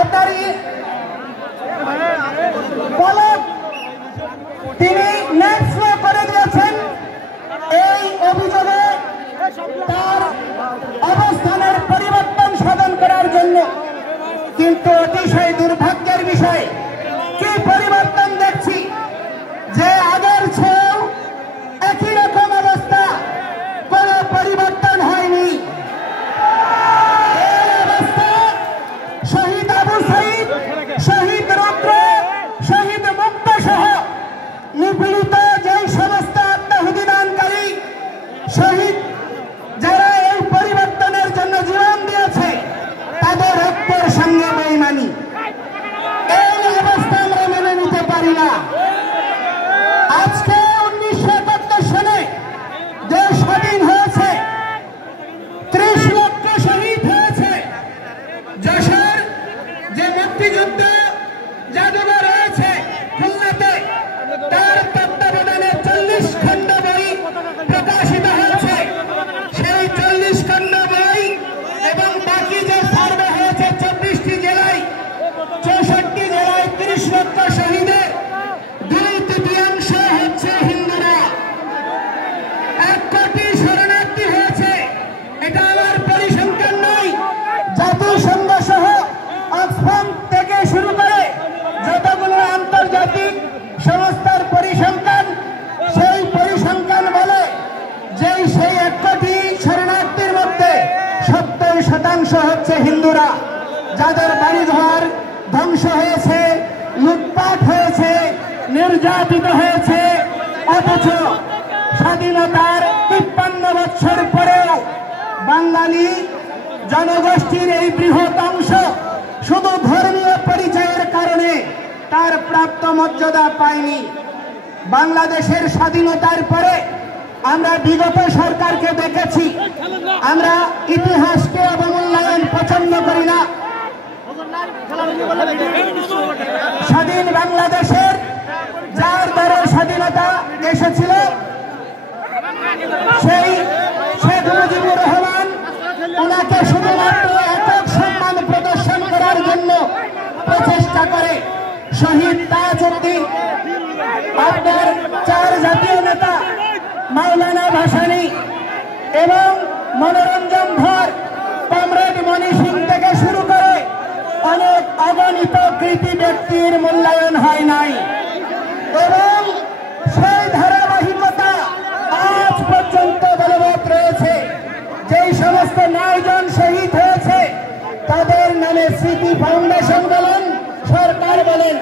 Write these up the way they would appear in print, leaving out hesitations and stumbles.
আপনারই পলক তিনি নেক্সট করে দিয়েছেন এই অভিযোগে তার অবস্থানের পরিবর্তন সাধন করার জন্য। কিন্তু অতিশয় দুর্ভাগ্যের বিষয় কি পরিবর্তন দেখছি যে আগের চেয়েও একই রকম অবস্থা, কোনো পরিবর্তন হয়নি। এই অবস্থা শহীদ আবু সাইদ, শহীদ রুদ্র, শহীদ মুক্ত সহ নিপীড়িত যেই সমস্ত আত্মাহুতি দানকারী শহীদ যারা এই পরিবর্তনের জন্য জীবন দিয়েছে তাদের রক্তের সঙ্গে বেঈমানি, এই অবস্থা আমরা মেনে নিতে পারি না। আজকে 1971 সালে দেশ স্বাধীন হয়েছে, 30 লক্ষ শহীদ হয়েছে। যশোর যে মুক্তিযুদ্ধ জাদুঘর রয়েছে খুলনাতে, তার তত্ত্বাবধানে 40 খণ্ড বই প্রকাশিত হয়েছে। সেই 40 খণ্ড বই এবং বাকি যে সার্ভে হয়েছে 24টি জেলায়, 64 জেলায় 30 লক্ষ শহীদের 2/3 হচ্ছে হিন্দুরা। 1 কোটি শরণার্থী হয়েছে। এটা আমার পরিসংখ্যান নয়, জাতিসংঘ সহ অক্সফাম থেকে শুরু করে যতগুলো আন্তর্জাতিক সংস্থার পরিসংখ্যান, সেই পরিসংখ্যান বলে যে সেই 1 কোটি শরণার্থীর মধ্যে 70% হচ্ছে হিন্দুরা, যাদের বাড়িঘর ধ্বংস হয়েছে, লুটপাট হয়েছে, নির্যাতিত হয়েছে। অথচ স্বাধীনতার 53 বছর পরেও বাঙালি জনগোষ্ঠীর এই বৃহৎ অংশ শুধু ধর্মীয় পরিচয়ের কারণে তার প্রাপ্ত মর্যাদা পায়নি। বাংলাদেশের স্বাধীনতার পরে আমরা বিগত সরকারকে দেখেছি, আমরা ইতিহাসকে অবমূল্যায়ন পছন্দ করি না। স্বাধীন বাংলাদেশের যার দ্বারা স্বাধীনতা এসেছিল সেই শেখ মুজিবুর রহমান, ওনাকে শুধুমাত্র একক সম্মান প্রদর্শন করার জন্য প্রচেষ্টা করে শহীদ তাজউদ্দিন, আপনার 4 জাতীয় নেতা মাওলানা ভাসানী এবং মনোরঞ্জন ধর, কমরেড মণি সিং থেকে শুরু করে অনেক অগণিত কৃতি ব্যক্তির মূল্যায়ন হয় নাই। এবং সেই ধারাবাহিকতা আজ পর্যন্ত বলবৎ রয়েছে। যেই সমস্ত 9 জন শহীদ হয়েছে তাদের নামে স্মৃতি ফাউন্ডেশন বলেন, সরকার বলেন,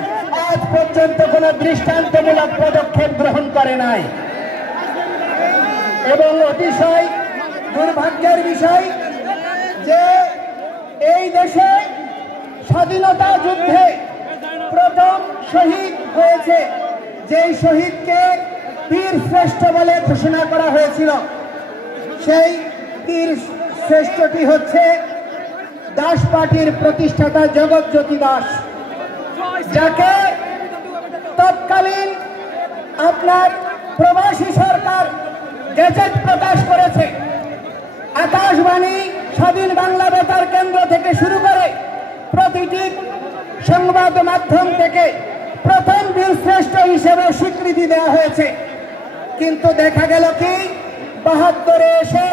আজ পর্যন্ত কোন দৃষ্টান্তমূলক পদক্ষেপ গ্রহণ করে নাই। এবং অতিশয় দুর্ভাগ্যের বিষয় যে এই দেশে স্বাধীনতা যুদ্ধে প্রথম শহীদ হয়েছে, যেই শহীদকে বীর শ্রেষ্ঠ বলে ঘোষণা করা হয়েছিল, সেই বীর শ্রেষ্ঠটি হচ্ছে দাস পার্টির প্রতিষ্ঠাতা জগৎজ্যোতি দাস, যাকে তৎকালীন আপনার প্রবাসী সরকার গেজেট প্রকাশ করেছে। আকাশবাণী, স্বাধীন বাংলা বেতার কেন্দ্র থেকে শুরু করে প্রতিটি সংবাদ মাধ্যম থেকে প্রথম বীরশ্রেষ্ঠ হিসেবে স্বীকৃতি দেওয়া হয়েছে। কিন্তু দেখা গেল কি 72-এ এসে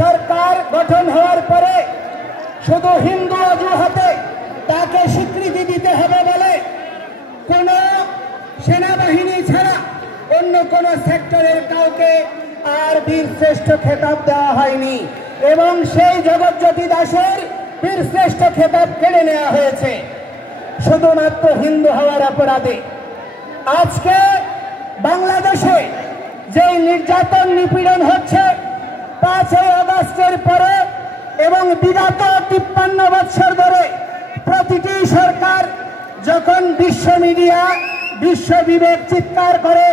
সরকার গঠন হওয়ার পরে শুধু হিন্দু অজুহাতে তাকে স্বীকৃতি দিতে হবে বলে কোন সেনাবাহিনী ছাড়া অন্য কোন সেক্টরের কাউকে আর বীরশ্রেষ্ঠ খেতাব দেওয়া হয়নি। এবং সেই জগৎজ্যোতি দাসের বীরশ্রেষ্ঠ খেতাব কেড়ে নেওয়া হয়েছে শুধুমাত্র হিন্দু হওয়ার অপরাধে। আজকে বাংলাদেশে যে নির্যাতন নিপীড়ন হচ্ছে 5ই আগস্টের পরে এবং বিগত 53 বছর ধরে প্রতিটি সরকার যখন বিশ্ব মিডিয়া, বিশ্ব বিবেক চিৎকার করে,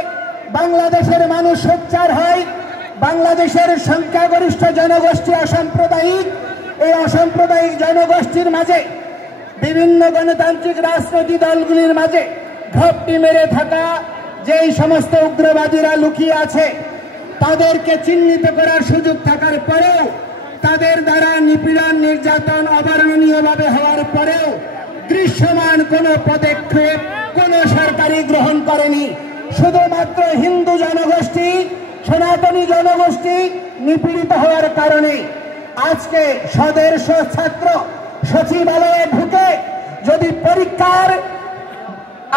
বাংলাদেশের মানুষ সোচ্চার হয়, বাংলাদেশের সংখ্যাগরিষ্ঠ জনগোষ্ঠী অসাম্প্রদায়িক, এই অসাম্প্রদায়িক জনগোষ্ঠীর মাঝে বিভিন্ন গণতান্ত্রিক রাজনৈতিক দলগুলির মাঝে ঘাপটি মেরে থাকা যেই সমস্ত উগ্রবাদীরা লুকিয়ে আছে তাদেরকে চিহ্নিত করার সুযোগ থাকার পরেও, তাদের দ্বারা নিপীড়ন নির্যাতন অবর্ণনীয়ভাবে হওয়ার পরেও কোনো পদক্ষেপ কোনো সরকারই গ্রহণ করেনি। শুধুমাত্র হিন্দু জনগোষ্ঠী, সনাতনী জনগোষ্ঠী নিপীড়িত হওয়ার কারণে আজকে সদস্য ছাত্র সচিবালয়ে ঢুকে যদি পরীক্ষার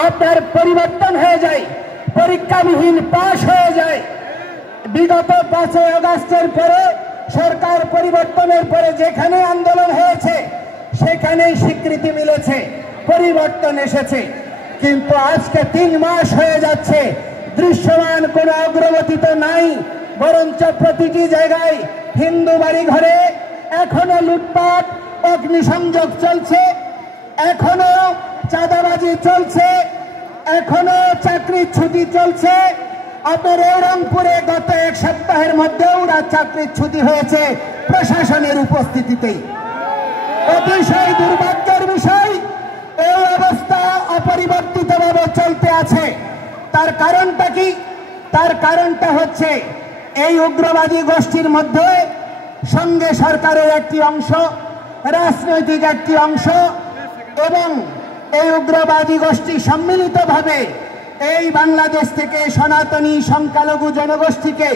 আপনার পরিবর্তন হয়ে যায়, পরীক্ষাবিহীন পাশ হয়ে যায়, বিগত 5 আগস্টের পরে সরকার পরিবর্তনের পরে যেখানে আন্দোলন হয়েছে সেখানেই স্বীকৃতি মিলেছে, পরিবর্তন এসেছে। কিন্তু আজকে 3 মাস হয়ে যাচ্ছে, দৃশ্যমান কোনো অগ্রগতি তো নাই, বরঞ্চ প্রতিটি জায়গায় হিন্দু বাড়ি ঘরে এখনো লুটপাট, অগ্নিসংযোগ চলছে, এখনো চাঁদাবাজি চলছে, এখনো চাকরির ছুটি চলছে। আপনার এই রংপুরে গত 1 সপ্তাহের মধ্যেও চাকরির ছুটি হয়েছে প্রশাসনের উপস্থিতিতেই। অতিশয় দুর্ভাগ্যের বিষয়, এই অবস্থা অপরিবর্তিতভাবে চলতে আছে। তার কারণটা কি? তার কারণটা হচ্ছে এই উগ্রবাদী গোষ্ঠীর মধ্যে সঙ্গে সরকারের একটি অংশ, রাজনৈতিক একটি অংশ এবং এই উগ্রবাদী গোষ্ঠী সম্মিলিতভাবে এই বাংলাদেশ থেকে সনাতনী সংখ্যালঘু জনগোষ্ঠীকে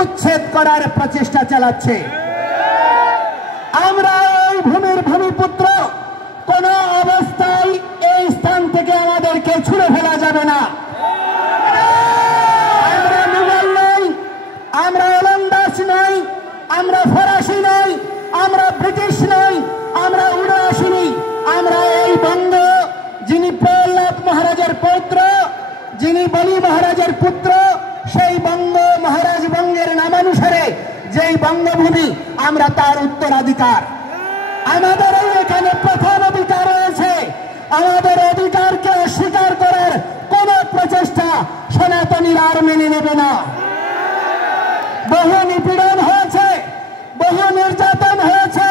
উচ্ছেদ করার প্রচেষ্টা চালাচ্ছে। আমরা এই ভূমির ভূমিপুত্র, কোন অবস্থায় এই স্থান থেকে আমাদেরকে ছুড়ে ফেলা যাবে না। আমরা মুঘল নই, আমরা ওলন্দাজ নই, আমরা ফরাসি নই, আমরা ব্রিটিশ নই, আমরা উড়ে আসিনি। আমরা এই বঙ্গ, যিনি প্রহ্লাদ মহারাজের পৌত্র, যিনি বলি মহারাজের পুত্র, সেই বঙ্গ মহারাজ বঙ্গের নামানুসারে যেই বঙ্গভূমি, আমরা তার উত্তরাধিকার। আমাদের এখানে প্রথম অধিকার রয়েছে। আমাদের অধিকারকে অস্বীকার করার কোন প্রচেষ্টা সনাতনীরা আর মেনে নেবে না। বহু নিপীড়ন হয়েছে, বহু নির্যাতন হয়েছে,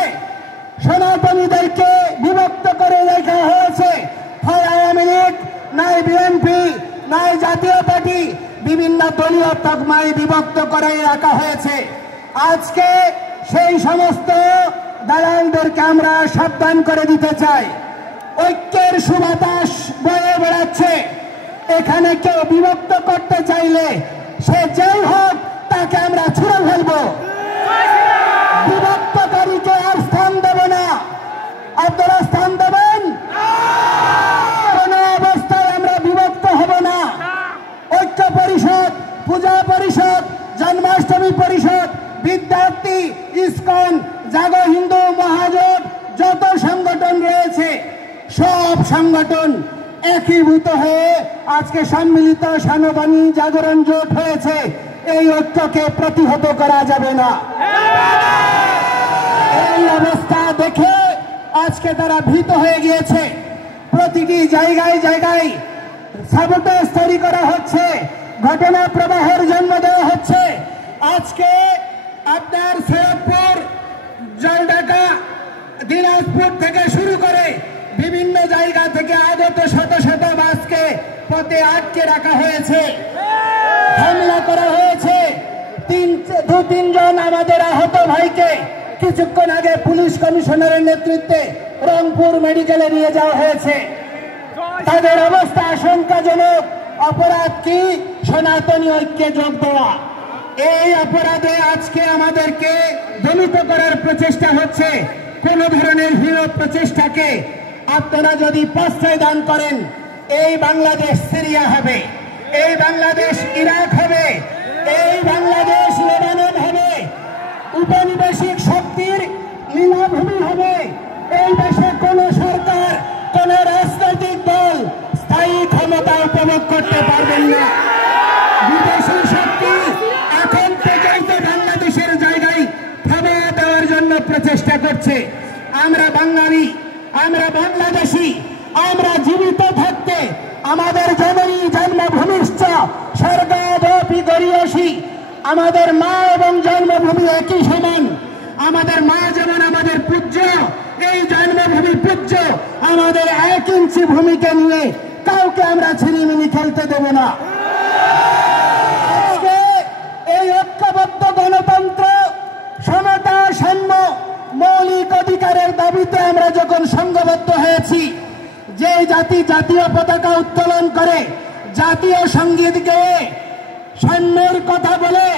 সনাতনীদেরকে বিভক্ত করে রাখা হয়েছে। হয় আওয়ামী লীগ, নাই বিএনপি, নাই জাতীয় পার্টি, বিভিন্ন দলীয় তকমায় বিভক্ত করে রাখা হয়েছে। আজকে সেই সমস্ত দালালদেরকে আমরা সাবধান করে দিতে চাই। ঐক্যের সুবাতাস বয়ে বেড়াচ্ছে। এখানে কেউ বিভক্ত করতে চাইলে সে যেই হোক তাকে আমরা ছুঁড়ে ফেলবো। বিভক্তকারীকে আর স্থান দেব না। আপনারা স্থান দেবেন? কোন অবস্থায় আমরা বিভক্ত হব না। ঐক্য পরিষদ, পূজা পরিষদ, জন্মাষ্টমী পরিষদ, বিদ্যার্থী, ইসকন, জাগো হিন্দু মহাজোট, যত সংগঠন রয়েছে সব সংগঠন একীভূত হয়ে আজকে সম্মিলিত সানবাণী জাগরণ জোট হয়েছে। এই ঐক্যকে প্রতিহত করা যাবে না। এই অবস্থা দেখে আজকে তারা ভীত হয়ে গিয়েছে। প্রতিটি জায়গায় জায়গায় সাবোটেজ তৈরি করা হচ্ছে, ঘটনা প্রবাহের জন্ম দেওয়া হচ্ছে। আজকে আপনার সৈয়দপুর, জলঢাকা, দিনাজপুর থেকে শুরু করে বিভিন্ন জায়গা থেকে আগত শত শত বাসকে পথে আটকে রাখা হয়েছে, হামলা করা হয়েছে। 2-3 জন আমাদের আহত ভাইকে কিছুক্ষণ আগে পুলিশ কমিশনারের নেতৃত্বে রংপুর মেডিকেলে নিয়ে যাওয়া হয়েছে। তাদের অবস্থা আশঙ্কাজনক। অপরাধ কি? সনাতনী ঐক্যে যোগ দেওয়া। এই অপরাধে আজকে আমাদেরকে দমিত করার প্রচেষ্টা হচ্ছে। কোন ধরনের হীন প্রচেষ্টাকে আপনারা যদি প্রশ্রয় দান করেন, এই বাংলাদেশ সিরিয়া হবে, এই বাংলাদেশ ইরাক হবে, এই বাংলাদেশ লেবানন হবে, উপনিবেশিক শক্তির লীলাভূমি হবে। এই দেশে কোন সরকার, কোন রাজনৈতিক দল স্থায়ী ক্ষমতা উপভোগ করতে পারবেন না। বিদেশি শক্তি এখন থেকেই তো বাংলাদেশের জায়গায় থামিয়ে দেওয়ার জন্য প্রচেষ্টা করছে। আমরা বাঙালি, আমরা বাংলাদেশি, আমরা জীবিত থাকতে আমাদের জননী জন্মভূমিশ্চ স্বর্গাদপি গরীয়সী। আমাদের মা এবং জন্মভূমি একই সমান। আমাদের মা যেমন আমাদের পূজ্য, এই জন্মভূমি পূজ্য। আমাদের 1 ইঞ্চি ভূমিকে নিয়ে কাউকে আমরা ছিনিমিনি খেলতে দেব না। আজকে এই ঐক্যবদ্ধ গণতন্ত্র, সমতা, সাম্য, মৌলিক অধিকারের দাবিতে আমরা যখন সংঘবদ্ধ হয়েছি, যে জাতি জাতীয় পতাকা উত্তোলন করে, জাতীয় সঙ্গীত গেয়ে, সাম্যের কথা বলে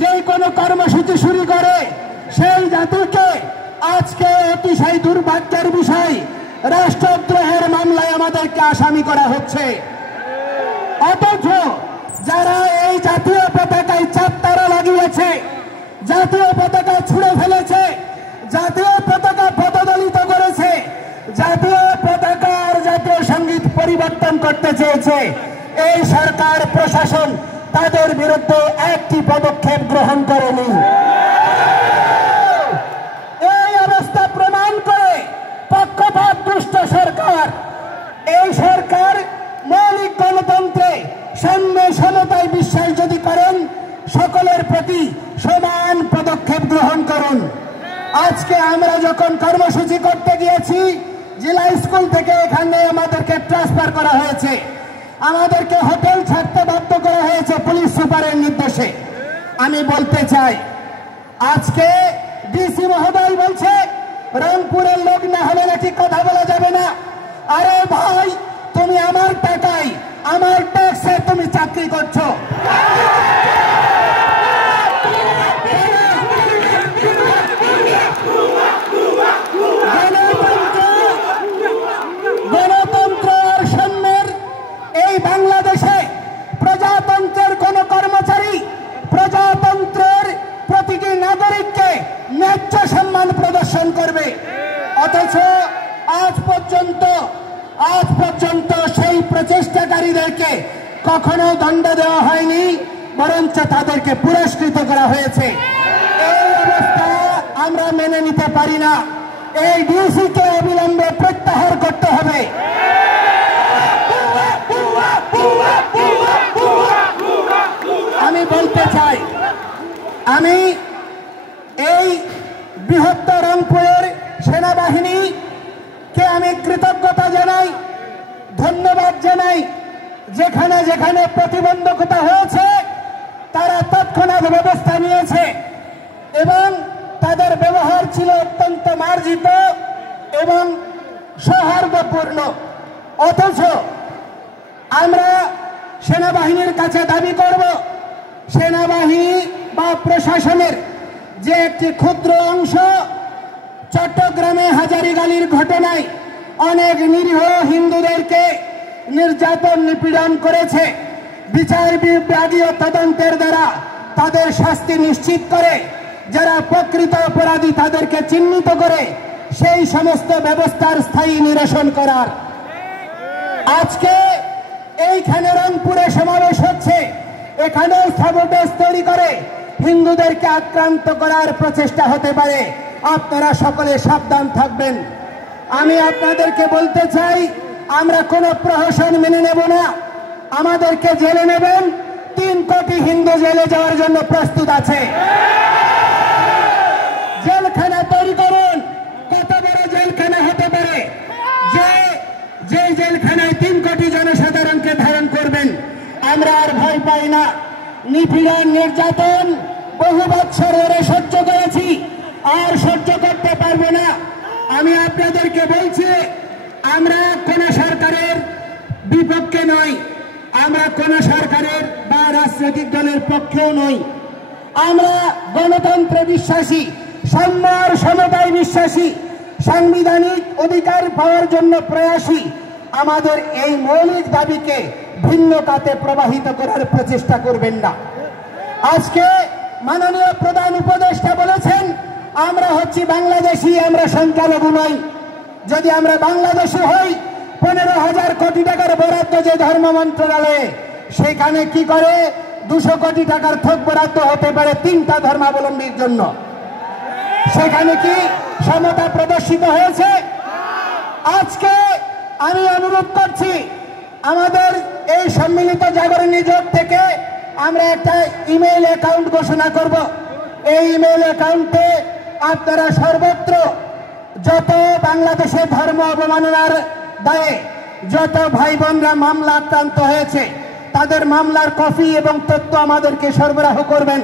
যে কোনো কর্মসূচি শুরু করে, সেই জাতিকে আজকে অতিশয় দুর্ভাগ্যের বিষয় রাষ্ট্রদ্রোহের মামলায় আমাদেরকে আসামি করা হচ্ছে। অথচ যারা এই জাতীয় পতাকায় চাপতারা লাগিয়েছে, জাতীয় পতাকা ছুঁড়ে ফেলেছে, জাতীয় পতাকা পদদলিত করেছে, জাতীয় পতাকা আর জাতীয় সঙ্গীত পরিবর্তন করতে চেয়েছে, এই সরকার প্রশাসন তাদের বিরুদ্ধে একটি পদক্ষেপ গ্রহণ করেনি। এই অবস্থা প্রমাণ করে পক্ষপাত দুষ্ট সরকার। এই সরকার মৌলিক গণতন্ত্রে সাম্য সমতায় বিশ্বাস যদি করেন, সকলের প্রতি সমান পদক্ষেপ গ্রহণ করুন। আজকে আমরা যখন কর্মসূচি করতে গিয়েছি, জেলা স্কুল থেকে এখানে আমাদেরকে ট্রান্সফার করা হয়েছে, আমাদেরকে হোটেল ছাড়তে বাধ্য করা হয়েছে পুলিশ সুপারের নির্দেশে। আমি বলতে চাই, আজকে ডিসি মহোদয় বলছে রংপুরের লোক না হলে নাকি কথা বলা যাবে না। আরে ভাই, তুমি আমার টাকায় আমার ট্যাক্সে তুমি চাকরি করছো। গণতন্ত্র আর সাম্যের এই বাংলাদেশে প্রজাতন্ত্রের কোন কর্মচারী প্রজাতন্ত্রের প্রতিটি নাগরিককে ন্যায্য সম্মান প্রদর্শন করবে। অথচ আজ পর্যন্ত সেই প্রচেষ্টাকারীদেরকে কখনো দণ্ড দেওয়া হয়নি, বরঞ্চ তাদেরকে পুরস্কৃত করা হয়েছে। এই অবস্থা আমরা মেনে নিতে পারি না। এই ডিসিকে অবিলম্বে প্রত্যাহার করতে হবে। আমি বলতে চাই, আমি এই বৃহত্তর রংপুরের সেনাবাহিনীকে আমি কৃতজ্ঞতা জানাই, ধন্যবাদ জানাই। যেখানে যেখানে প্রতিবন্ধকতা হয়েছে তারা তৎক্ষণাৎ ব্যবস্থা নিয়েছে এবং তাদের ব্যবহার ছিল অত্যন্ত মার্জিত এবং সৌহার্দ্যপূর্ণ। অথচ আমরা সেনাবাহিনীর কাছে দাবি করব, সেনাবাহিনী বা প্রশাসনের যে একটি ক্ষুদ্র অংশ চট্টগ্রামে হাজারীগালির ঘটনায় অনেক নিরীহ হিন্দুদেরকে নির্যাতন নিপীড়ন করেছে, বিচার বিভাগীয় তদন্তের দ্বারা তাদের শাস্তি নিশ্চিত করে, যারা প্রকৃত অপরাধী তাদেরকে চিহ্নিত করে সেই সমস্ত ব্যবস্থার স্থায়ী নিরসন করার। আজকে এইখানে রংপুরে সমাবেশ হচ্ছে, এখানে সাবোটেজ তৈরি করে হিন্দুদেরকে আক্রান্ত করার প্রচেষ্টা হতে পারে। আপনারা সকলে সাবধান থাকবেন। আমি আপনাদেরকে বলতে চাই, আমরা কোনো প্রহসন মেনে নেব না। আমাদেরকে জেলে নেবেন, 3 কোটি হিন্দু জেলে যাওয়ার জন্য প্রস্তুত আছে। জেলখানা তৈরি করুন। কত বড় জেলখানা হতে পারে যে জেলখানায় 3 কোটি জনসাধারণকে ধারণ করবেন? আমরা আর ভয় পাই না। নিপীড়ন নির্যাতন বহু বছর ধরে সহ্য করেছি, আর সহ্য করতে পারবো না। আমি আপনাদেরকে বলছি, আমরা কোন সরকারের বিপক্ষে নই, আমরা কোন সরকারের বা রাজনৈতিক দলের পক্ষেও নই। আমরা গণতন্ত্রে বিশ্বাসী, সাম্য আর সমতায় বিশ্বাসী, সাংবিধানিক অধিকার পাওয়ার জন্য প্রয়াসী। আমাদের এই মৌলিক দাবিকে ভিন্ন খাতে প্রবাহিত করার প্রচেষ্টা করবেন না। আজকে মাননীয় প্রধান উপদেষ্টা বলেছেন, আমরা হচ্ছি বাংলাদেশি, আমরা সংখ্যালঘু নই। যদি আমরা বাংলাদেশি হই, 15,000 কোটি টাকার বরাদ্দ যে ধর্ম মন্ত্রণালয়ে, সেখানে কি করে 200 কোটি টাকার থোক বরাদ্দ হতে পারে 3টা ধর্মাবলম্বীর জন্য? সেখানে কি সমতা প্রদর্শিত হয়েছে? আজকে আমি অনুরোধ করছি, আমাদের এই সম্মিলিত জাগরণী জোট থেকে আমরা একটা ইমেইল অ্যাকাউন্ট ঘোষণা করব। এই ইমেইল অ্যাকাউন্টে আপনারা সর্বত্র যত বাংলাদেশে ধর্ম অবমাননার দায়ে যত ভাই বোনরা মামলা আক্রান্ত হয়েছে, তাদের মামলার কপি এবং তথ্য আমাদেরকে সরবরাহ করবেন।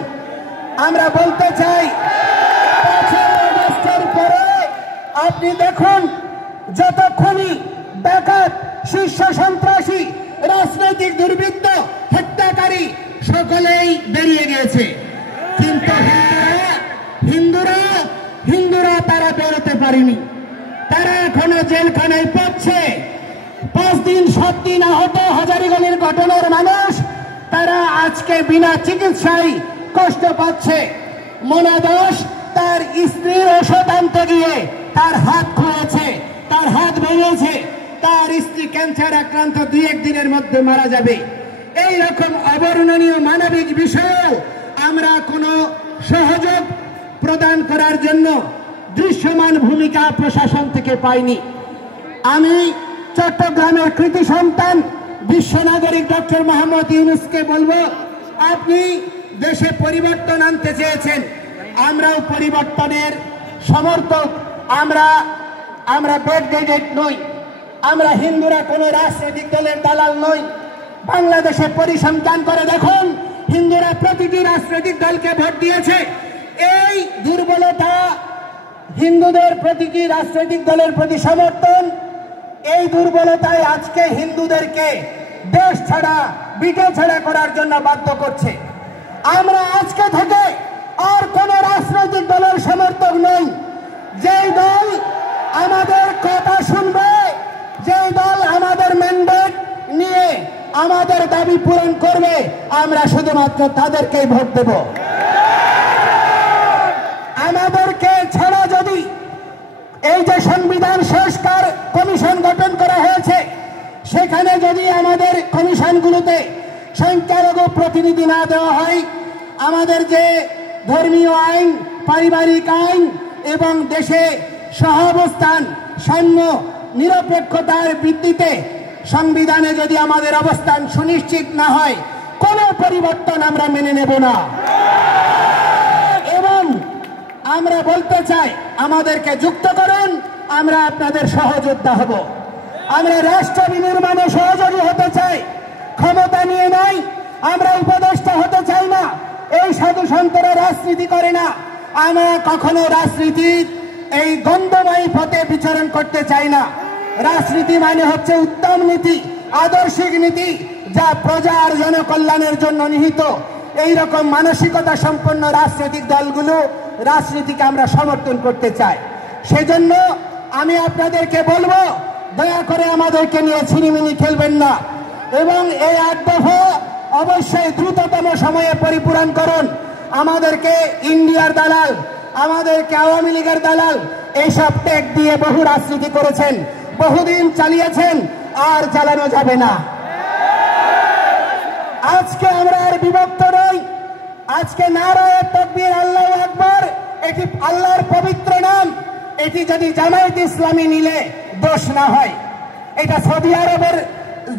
আমরা বলতে চাই, 5 আগস্টের পরে আপনি দেখুন, যত খুনি ডাকাত, শীর্ষ সন্ত্রাসী, রাজনৈতিক দুর্বৃত্ত, হত্যাকারী সকলেই বেরিয়ে গিয়েছে। কিন্তু হিন্দুরা তারা বেরোতে পারেনি। তারা এখনো জেলখানায় পড়ছে। 5 দিন 7 দিন আহত হাজারীগঞ্জের ঘটনার মানুষ তারা আজকে বিনা চিকিৎসায় কষ্ট পাচ্ছে। মোনা দাস তার স্ত্রীর ওষুধ আনতে গিয়ে তার হাত খুঁড়েছে, তার হাত ভেঙেছে, তার স্ত্রী ক্যান্সার আক্রান্ত 2-1 দিনের মধ্যে মারা যাবে। এই রকম অবর্ণনীয় মানবিক বিষয়েও আমরা কোনো সহযোগ প্রদান করার জন্য দৃশ্যমান ভূমিকা প্রশাসন থেকে পাইনি। আমি চট্টগ্রামের কৃতি সন্তান বিশ্ব নাগরিক ডক্টর মোহাম্মদ ইউনূসকে বলবো, আপনি দেশে পরিবর্তন আনতে চেয়েছেন, আমরাও পরিবর্তনের সমর্থক। আমরা ব্যাকডেটেড নই, আমরা হিন্দুরা কোনো রাজনৈতিক দলের দালাল নই। বাংলাদেশে পরিসংখ্যান করে দেখুন, হিন্দুরা প্রতিটি রাজনৈতিক দলকে ভোট দিয়েছে। এই দুর্বলতা, হিন্দুদের প্রতিটি রাজনৈতিক দলের প্রতি সমর্থন, এই দুর্বলতায় আজকে হিন্দুদেরকে দেশ ছাড়া বিটে ছাড়া করার জন্য বাধ্য করছে। আমরা আজকে থেকে আর কোন রাজনৈতিক দলের সমর্থক নই। যেই দল আমাদের কথা শুনবে, যেই দল আমাদের ম্যান্ডেট নিয়ে আমাদের দাবি পূরণ করবে, আমরা শুধুমাত্র তাদেরকেই ভোট দেব। আমাদেরকে ছাড়া যদি এই যে সংবিধান সংস্কার কমিশন গঠন করা হয়েছে, সেখানে যদি আমাদের কমিশনগুলোতে সংখ্যালঘু প্রতিনিধি না দেওয়া হয়, আমাদের যে ধর্মীয় আইন, পারিবারিক আইন এবং দেশে সহাবস্থান, সাম্য, নিরপেক্ষতার ভিত্তিতে সংবিধানে যদি আমাদের অবস্থান সুনিশ্চিত না হয়, কোনো পরিবর্তন আমরা মেনে নেব না। এবং আমরা বলতে চাই, আমাদেরকে যুক্ত করুন, আমরা আপনাদের সহযোদ্ধা হব। আমরা রাষ্ট্র বিনির্মাণে সহযোগী হতে চাই, ক্ষমতা নিয়ে নয়। আমরা উপদেষ্টা হতে চাই না। এই সাধু সন্তরা রাজনীতি করে না। আমরা কখনো রাজনীতির এই গন্ধময়ী পথে বিচরণ করতে চাই না। রাজনীতি মানে হচ্ছে উত্তম নীতি, আদর্শিক নীতি, যা প্রজার জনকল্যাণের জন্য নিহিত। এই রকম মানসিকতা সম্পন্ন রাজনৈতিক দলগুলো রাজনীতিকে আমরা সমর্থন করতে চাই। সেজন্য আমি আপনাদেরকে বলবো, দয়া করে আমাদেরকে নিয়ে ছিনিমিনি খেলবেন না এবং এই 8 দফা অবশ্যই দ্রুততম সময়ে পরিপূরণ করুন। আমাদেরকে ইন্ডিয়ার দালাল, আমাদেরকে আওয়ামী লীগের দালাল এইসব ট্যাগ দিয়ে বহু রাজনীতি করেছেন, বহুদিন চালিয়েছেন, আর চালানো যাবে না। আজকে আমরা আর বিভক্ত নই। আজকে নারায়ে তাকবীর, আল্লাহু আকবার, এটি আল্লাহর পবিত্র নাম। এটি যদি জামায়াত ইসলামী নিলে দোষ না হয়, এটা সৌদি আরবের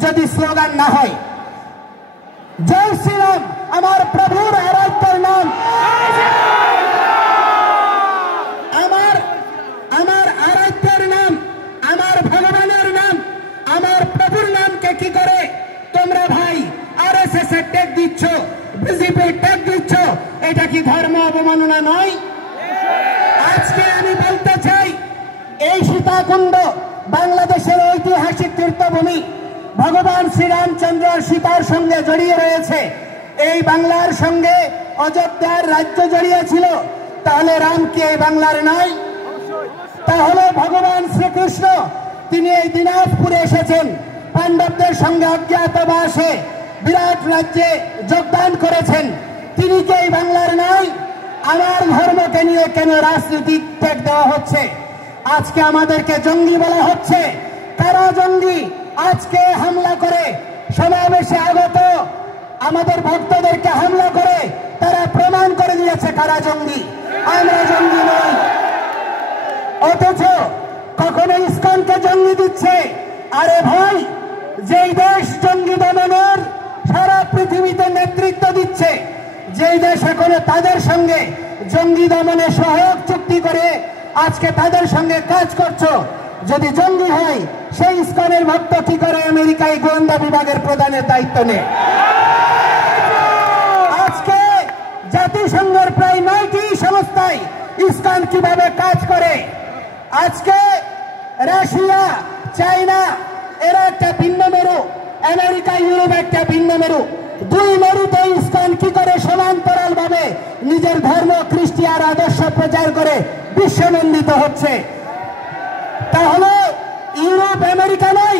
যদি স্লোগান না হয়। জয় শ্রীরাম আমার প্রভুর আরাধ্যের নাম। আমার আরাধ্যের নাম, আমার ভগবানের নাম, আমার প্রভুর নামকে কি করে তোমরা ভাই আরএসএস এর ট্যাগ দিচ্ছ, বিজেপির ট্যাগ দিচ্ছ? এটা কি ধর্ম অবমাননা নয়? আজকে আমি বলতে চাই, এই সীতাকুণ্ড বাংলাদেশের ঐতিহাসিক তীর্থভূমি। ভগবান শ্রীরামচন্দ্র সীতার সঙ্গে জড়িয়ে রয়েছে। এই বাংলার সঙ্গে অযোধ্যার রাজ্য জড়িয়ে ছিল। তাহলে রাম কি এই বাংলার নয়? তাহলে ভগবান শ্রীকৃষ্ণ তিনি এই দিনাজপুরে এসেছেন, পাণ্ডবদের সঙ্গে অজ্ঞাতবাসে বিরাট রাজ্যে যোগদান করেছেন। তিনি কি এই বাংলার নয়? আমার ধর্মকে নিয়ে কেন রাজনীতিক ট্যাগ দেওয়া হচ্ছে? আজকে আমাদেরকে জঙ্গি বলা হচ্ছে। কারা জঙ্গি? আজকে হামলা করে সমাবেশে আগত আমাদের ভক্তদেরকে হামলা করে তারা প্রমাণ করে দিয়েছে কারা জঙ্গি। আমরা জঙ্গি নই। অথচ কখনো ইসকনকে জঙ্গি দিচ্ছে। আরে ভাই, যেই দেশ জঙ্গি দমনের সারা পৃথিবীতে নেতৃত্ব দিচ্ছে, যেই দেশ এখনো তাদের সঙ্গে জঙ্গি দমনে সহায়ক চুক্তি করে আজকে তাদের সঙ্গে কাজ করছো, যদি জঙ্গি হয় সেই ইসকনের ভক্ত কি করে আমেরিকায় গোয়েন্দা বিভাগের প্রধানের দায়িত্ব নেয়? আজকে জাতিসংঘের প্রায় 9টি সংস্থায় ইসকন কিভাবে কাজ করে? আজকে রাশিয়া, চায়না এরা একটা ভিন্ন মেরু, আমেরিকা ইউরোপ একটা ভিন্ন মেরু। দুই মেরুতে ইসকন কি করে সমান্তরাল ভাবে নিজের ধর্ম খ্রিস্টিয়ান আদর্শ প্রচার করে বিশ্বনন্দিত হচ্ছে। তাহলে ইউরোপ আমেরিকা নয়,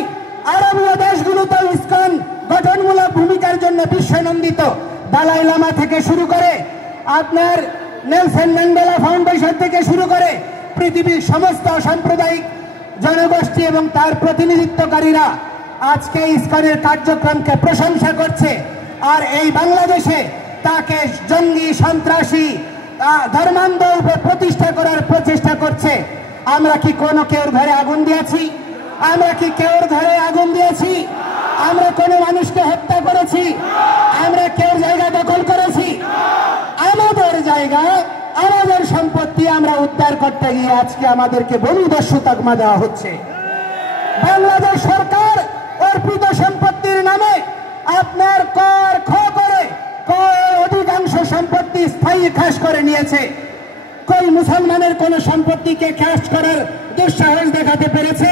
আরবীয় দেশগুলোতে ইসকন গঠনমূলক ভূমিকার জন্য বিশ্বনন্দিত। দালাই লামা থেকে শুরু করে আপনার নেলসন ম্যান্ডেলা ফাউন্ডেশন থেকে শুরু করে পৃথিবীর সমস্ত সাম্প্রদায়িক জনগোষ্ঠী এবং তার প্রতিনিধিত্বকারীরা আজকে ইসকনের কার্যক্রমকে প্রশংসা করছে। আর এই বাংলাদেশে তাকে জঙ্গি সন্ত্রাসী ধর্মান্ধ প্রতিষ্ঠা করার প্রচেষ্টা করছে। আমরা কি কোনো কেউর ঘরে আগুন দিয়েছি? আমরা কি কেউর ঘরে আগুন দিয়েছি? আমরা কোনো মানুষকে হত্যা করেছি? আমরা কেউর জায়গা দখল করেছি? আমাদের জায়গা, আমাদের সম্পত্তি আমরা উদ্ধার করতে গিয়ে আজকে আমাদেরকে বলিদস্যু তকমা দেওয়া হচ্ছে। বাংলাদেশ সরকার অর্পিত সম্পত্তির নামে আপনার কর খ করে অধিকাংশ সম্পত্তি স্থায়ী খাস করে নিয়েছে। কই মুসলমানের কোন সম্পত্তিকে খাস করার দুঃসাহস দেখাতে পেরেছে?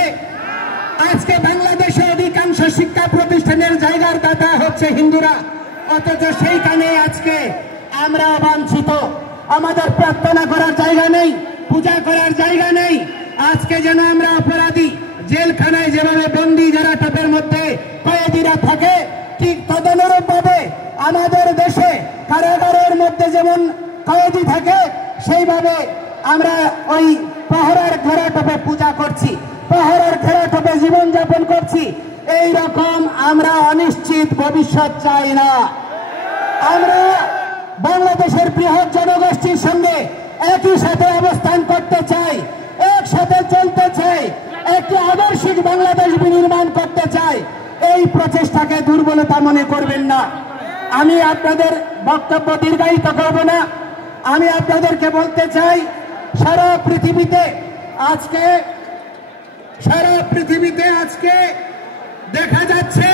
আজকে বাংলাদেশে অধিকাংশ শিক্ষা প্রতিষ্ঠানের জায়গার দাতা হচ্ছে হিন্দুরা, অথচ সেইখানে আজকে আমরা বাঞ্ছিত। আমাদের প্রার্থনা করার জায়গা নেই, পূজা করার জায়গা নেই। আজকে যেন আমরা অপরাধী, জেলখানায় যেভাবে বন্দী যারা টপের মধ্যে কয়েদিরা থাকে, ঠিক তদনুরূপ ভাবে আমাদের দেশে কারাগারের মধ্যে যেমন কয়েদি থাকে, সেইভাবে আমরা ওই প্রহরার ঘেরা টপে পূজা করছি, প্রহরার ঘেরা টপে জীবনযাপন করছি। এই রকম আমরা অনিশ্চিত ভবিষ্যৎ চাই না। আমরা বাংলাদেশের বৃহৎ জনগোষ্ঠীর সঙ্গে একই সাথে অবস্থান করতে চাই, একসাথে চলতে চাই, একটি আদর্শিক বাংলাদেশ বিনির্মাণ করতে চাই। এই প্রচেষ্টাকে দুর্বলতা মনে করবেন না। আমি আপনাদের বক্তব্য দীর্ঘায়িত করব না। আমি আপনাদেরকে বলতে চাই, সারা পৃথিবীতে আজকে দেখা যাচ্ছে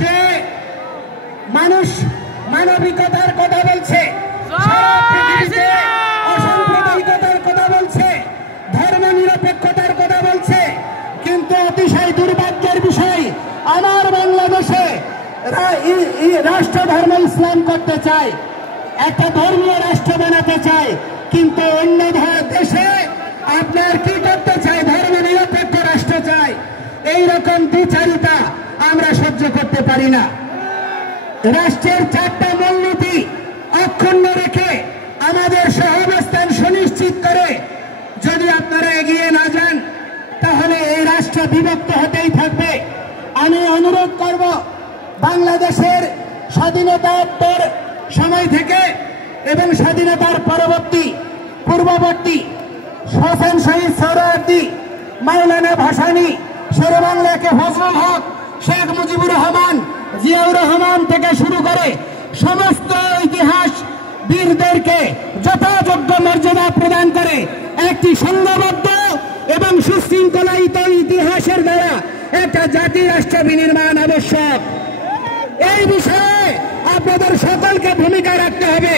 যে মানুষ মানবিকতার কথা বলছে, সারা পৃথিবীতে অসাম্প্রদায়িকতার কথা বলছে, ধর্ম নিরপেক্ষতার কথা বলছে, কিন্তু অতিশয় দুর্ভাগ্যের বিষয় আমার বাংলাদেশে রাষ্ট্র ধর্ম ইসলাম করতে চায়, একটা ধর্মীয় রাষ্ট্র বানাতে চায়, কিন্তু অন্য দেশে আপনার কি করতে চায়? ধর্ম নিরপেক্ষ রাষ্ট্র চায়। এইরকম দ্বিচারিতা আমরা সহ্য করতে পারি না। রাষ্ট্রের 4টা মূলনীতি অক্ষুণ্ণ রেখে আমাদের সহাবস্থান সুনিশ্চিত করে যদি আপনারা এগিয়ে না যান, তাহলে এই রাষ্ট্র বিভক্ত হতেই থাকবে। আমি অনুরোধ করব, বাংলাদেশের স্বাধীনতার সময় থেকে এবং স্বাধীনতার পূর্ববর্তী হোসেন শহীদ সোহরাওয়ার্দী, মাওলানা ভাসানী, শেরেবাংলাকে ফজলুল হক, শেখ মুজিবুর রহমান, জিয়াউর রহমান থেকে শুরু করে সমস্ত ইতিহাস বীরদেরকে যথাযোগ্য মর্যাদা প্রদান করে একটি সংঘবদ্ধ এবং সুশৃঙ্খলায়িত ইতিহাসের দ্বারা একটা জাতি রাষ্ট্র বিনির্মাণ আবশ্যক। এই বিষয়ে আপনাদের সকলকে ভূমিকা রাখতে হবে।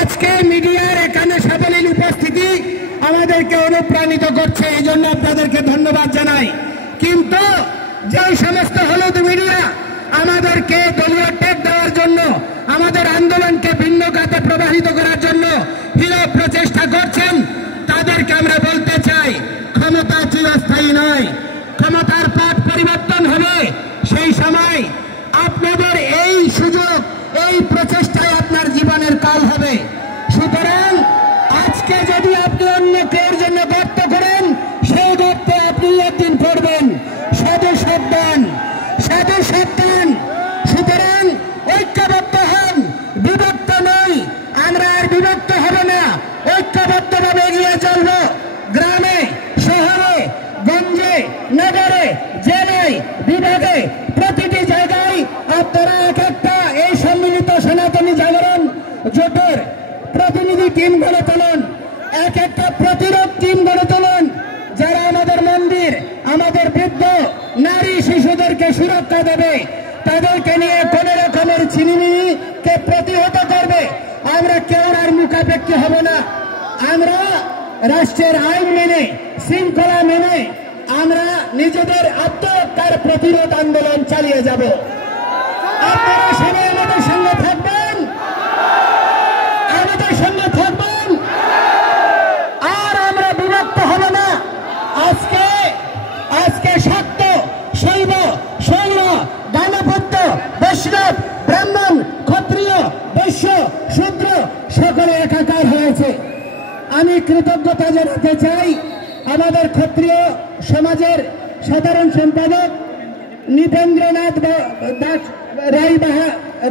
আজকে মিডিয়ার এখানে সাবলীল উপস্থিতি আমাদেরকে অনুপ্রাণিত করছে, এই জন্য আপনাদেরকে ধন্যবাদ জানাই। কিন্তু যে সমস্ত হলুদ মিডিয়া আমাদেরকে দলীয় টেক দেওয়ার জন্য, আমাদের আন্দোলনকে ভিন্ন খাতে প্রবাহিত করার জন্য হীন প্রচেষ্টা করছেন, তাদেরকে আমরা বলতে চাই, ক্ষমতা চিরস্থায়ী নয়, ক্ষমতার পথ পরিবর্তন হবে। সেই সময় আপনাদের এই সুযোগ, এই প্রচেষ্টায় আপনার জীবনের কাল হবে। সুতরাং আজকে যদি আপনি অন্য কেউর জন্য গর্ত করেন, সেই গর্তে আপনি একদিন পড়বেন। সাধু সাবধান। সুতরাং ঐক্যবদ্ধ হন, বিভক্ত নই। আমরা আর বিভক্ত হব না, ঐক্যবদ্ধভাবে এগিয়ে চলব। গ্রামে, শহরে, গঞ্জে, নগরে, জেলায়, বিভাগে, প্রতিটি জায়গায় আপনারা এক একটা এই সম্মিলিত সনাতনী জাগরণ জোটের প্রতিনিধি টিম গড়ে তুলুন, এক একটা প্রতিরোধ টিম গড়ে তুলুন, যারা আমাদের মন্দির, আমাদের বৃদ্ধ, নারী, শিশুদেরকে সুরক্ষা দেবে, তাদেরকে নিয়ে কোন রকমের ছিনিমিনিকে প্রতিহত করবে। আমরা কেউ আর মুখাপেক্ষী হব না। আমরা রাষ্ট্রের আইন মেনে, শৃঙ্খলা মেনে আমরা নিজেদের আত্মহত্যার প্রতিরোধ আন্দোলন চালিয়ে যাব। আপনারা সবাই আমাদের সঙ্গে থাকবেন, আমাদের সঙ্গে থাকবেন, আর আমরা বিভক্ত হব না। আজকে শাক্ত, শৈব, শৈব, দানপত্য, বৈষ্ণব, ব্রাহ্মণ, ক্ষত্রিয়, বৈশ্য, শূদ্র সকলে একাকার হয়েছে। আমি কৃতজ্ঞতা জানাতে চাই আমাদের ক্ষত্রিয় সমাজের সাধারণ সম্পাদক নৃপেন্দ্রনাথ দাস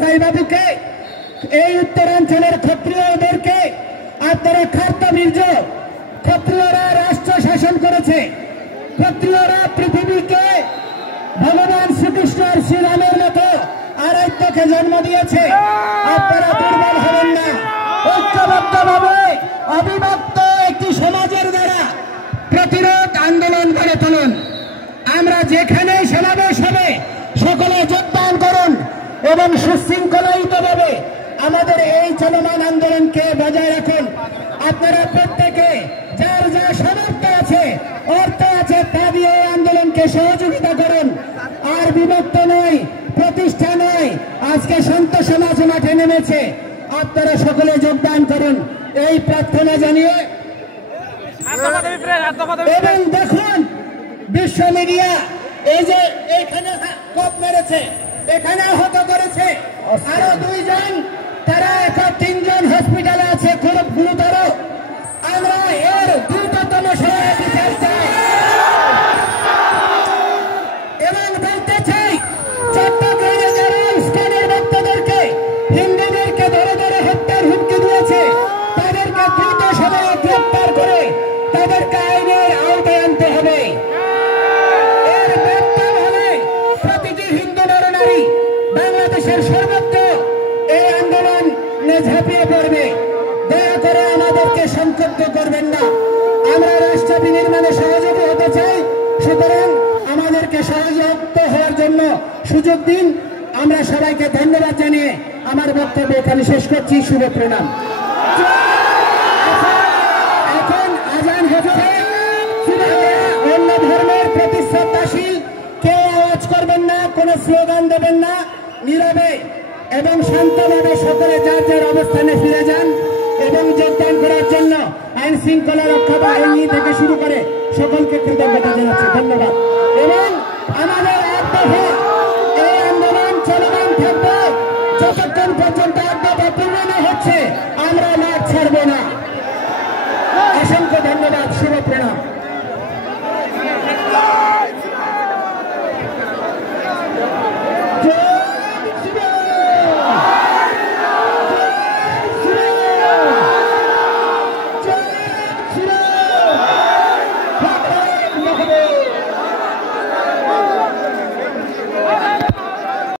রায়বাবুকে, এই উত্তরাঞ্চলের ক্ষত্রিয়দেরকে। আপনারা কার্তবীর্য, ক্ষত্রিয়রা রাষ্ট্র শাসন করেছে, ক্ষত্রিয়রা পৃথিবীকে ভগবান শ্রীকৃষ্ণ আর শ্রীরামের মতো আরাধ্যকে জন্ম দিয়েছে। আপনারা দুর্বল হবেন না, ঐক্যবদ্ধভাবে অবিভক্ত একটি সমাজের দ্বারা প্রতিরোধ আন্দোলন গড়ে তুলুন। আমরা যেখানে সমাবেশ হবে সকলে যোগদান করুন এবং সুশৃঙ্খলিতভাবে আমাদের এই চলমান আন্দোলনকে বজায় রাখুন। আপনারা প্রত্যেকে যার যা সামর্থ্য আছে, অর্থ আছে, তা দিয়ে এই আন্দোলনকে সহযোগিতা করুন। আর বিভক্ত নয়, প্রতিষ্ঠা নয়, আজকে সন্ত সমাজ মাঠে নেমেছে, আপনারা সকলে যোগদান করুন এই প্রার্থনা জানিয়ে। এবং দেখুন বিশ্ব মিডিয়া এই যে এখানে কপ মেরেছে, এখানে আহত করেছে আরো 2 জন, তারা এখন 3 জন হসপিটালে আছে খুব গুরুতর। আমরা এর দ্রুততম সময়ে বিচার চাই এবং বলতে চাই চট্টগ্রামে যারা ইসলামের ভক্তদেরকে, হিন্দুদেরকে ধরে ধরে হত্যার হুমকি দিয়েছে, তাদেরকে দ্রুত সময়ে গ্রেপ্তার করে তাদেরকে আইনের আওতায় আনতে হবে। এর ব্যর্থ হলে প্রতিটি হিন্দু নরনারী বাংলাদেশের সর্বত্র এই আন্দোলনে ঝাঁপিয়ে পড়বে। দয়া করে আমাদেরকে সংক্ষুব্ধ করবেন না, আমরা রাষ্ট্র বিনির্মাণে সহযোগী হতে চাই। সুতরাং আমাদেরকে সহযোগিতা হওয়ার জন্য সুযোগ দিন। আমরা সবাইকে ধন্যবাদ জানিয়ে আমার বক্তব্য এখানে শেষ করছি। শুভ প্রণাম। এখন আজান হচ্ছে, অন্য ধর্মের প্রতি শ্রদ্ধাশীল কেউ আওয়াজ করবেন না, কোনো স্লোগান দেবেন না, নীরবে এবং শান্তভাবে সকলে যার যার অবস্থানে ফিরে যান এবং যোগদান করার জন্য আইন শৃঙ্খলা রক্ষা বাহিনী থেকে শুরু করে সকলকে কৃতজ্ঞতা জানাচ্ছি। ধন্যবাদ। এবং আমাদের এই আন্দোলন চলমান থাকবে যতক্ষণ পর্যন্ত পূর্ণ হচ্ছে, আমরা মাঠ ছাড়বো না।